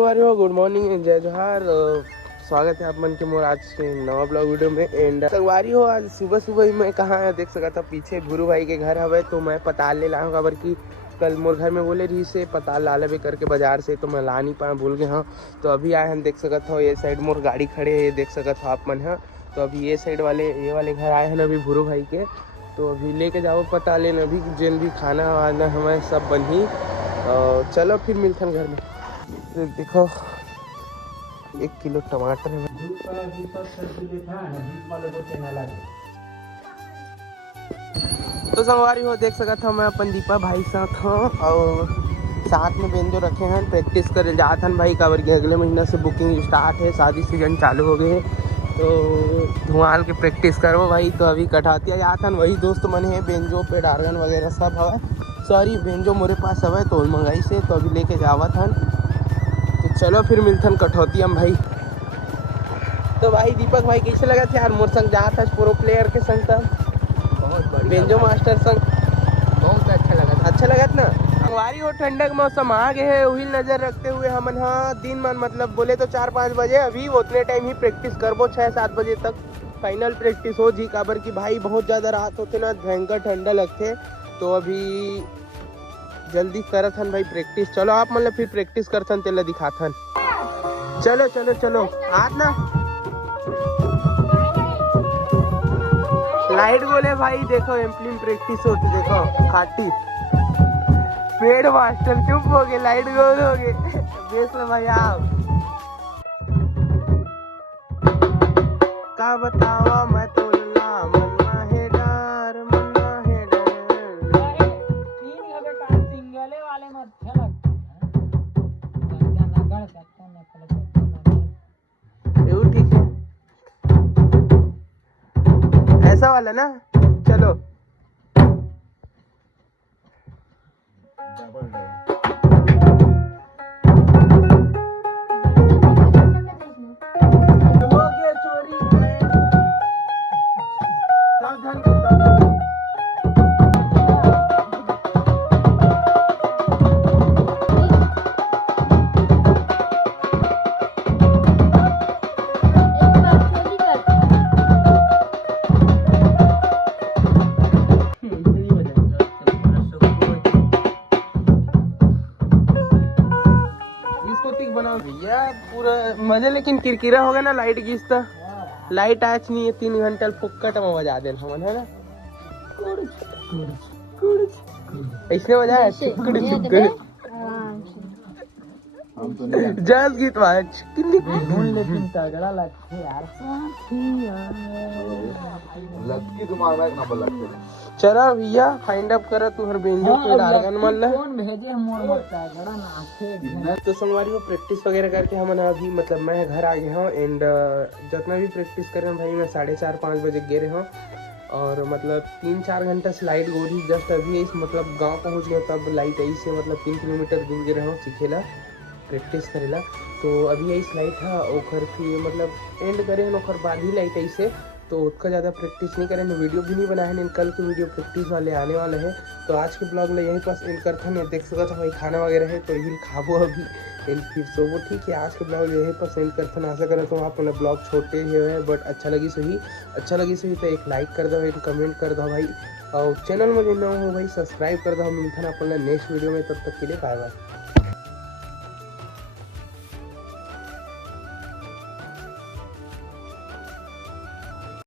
Good morning and जय जोहार। स्वागत है आप मन के मोर आज के नवा ब्लॉग वीडियो में। एंड संगवारी हो आज सुबह सुबह ही मैं कहाँ देख सका था पीछे भूरू भाई के घर हवे तो मैं पताल ले लाऊँ काबर की कल मोर घर में बोले रही से पताल ला लेवे करके बाजार से तो मैं ला नहीं पाया भूल गए हाँ। तो अभी आए हम देख सकत हो ये साइड मोर गाड़ी खड़े है देख सकत हो आप मन है। तो अभी ये साइड ये वाले घर आए हैं अभी भूरू भाई के तो अभी लेके जाओ पता लेना अभी जिन भी खाना वाना हमें सब बनी। चलो फिर मिलते हैं घर में। देखो 1 किलो टमाटर है। तो संगवारी हो देख सकता था मैं अपन दीपा भाई साथ हूँ और साथ में बेंजो रखे हैं प्रैक्टिस कर जात हन भाई काबर के अगले महीना से बुकिंग स्टार्ट है शादी सीजन चालू हो गए तो धुआल के प्रैक्टिस करो भाई। तो अभी कटातिया जात हन वही दोस्त मन है बेंजो पे डार्गन वगैरह सब हवा। सॉरी बेंजो मोरे पास हवा तो मंगाई से तो अभी लेके जावत हन। तो चलो फिर मिलते हैं कठौती हम भाई। तो भाई दीपक भाई कैसे लगा था यार मोर संग जात है प्रो प्लेयर के संग था बहुत बढ़िया बेंजो मास्टर संग बहुत अच्छा लगा ना। हमारी हो ठंडक मौसम आ गए है वही नजर रखते हुए हमन हाँ दिन मन मतलब बोले तो 4-5 बजे अभी उतने टाइम ही प्रैक्टिस करबो 6-7 बजे तक फाइनल प्रैक्टिस हो जी काबर की भाई बहुत ज़्यादा रात होते ना भयंकर ठंडा लगते तो अभी जल्दी करत हन भाई प्रैक्टिस। चलो आप मतलब फिर प्रैक्टिस करथन तेला दिखाथन। चलो चलो चलो आज ना लाइट बोले भाई देखो एम्पलिन प्रैक्टिस होती देखो खाटी पेड़ मास्टर चुप हो गए लाइट गोल हो गए बेस में भाई आप का बतावा मैं तो मन्ना है डर ठीक है ऐसा वाला ना। चलो भैया पूरा मजे लेकिन किरकिरा होगा ना लाइट गीसता लाइट आज नहीं है 3 घंटा फुक्कट में बजा दे हमन है ना ऐसे बजाया जल्द गीत लेकिन तगड़ा लगते यार चला भैया फाइंड अप करा तू हर बेंजो पे डार्गन मल्ला कौन भेजे मोर मत तगड़ा नाचे। तो संगवारी को प्रैक्टिस वगैरह करके हम अभी मतलब मैं घर आ गया हूँ एंड जितना भी प्रैक्टिस करें भाई मैं 4:30-5 बजे गिरे हूँ और मतलब 3-4 घंटा से लाइट गोरी जस्ट अभी मतलब गांव पहुंच गया तब लाइट आई से मतलब 3 किलोमीटर दूर गिरे हूँ सीखेला प्रैक्टिस करेला। तो अभी आई लाइट है ओखर की मतलब एंड करे हैं ओखर बाद ही लाइट आई से तो उसका ज़्यादा प्रैक्टिस नहीं करें वीडियो भी नहीं बनाए हैं कल के वीडियो प्रैक्टिस वाले आने वाले हैं। तो आज के ब्लॉग में यहीं पास एंड करते हैं देख सकता था भाई खाना वगैरह है तो यही खाबो अभी एंड फिर सो वो ठीक है। आज के ब्लॉग यहीं पर एंड करते हैं आशा करें तो आप मतलब ब्लॉग छोटे ही है बट अच्छा लगी सही तो एक लाइक कर दो एक कमेंट कर दो भाई और चैनल में जो ना हो भाई सब्सक्राइब कर दो। हम मिलते हैं अपन नेक्स्ट वीडियो में तब तक के लिए बाय बाय।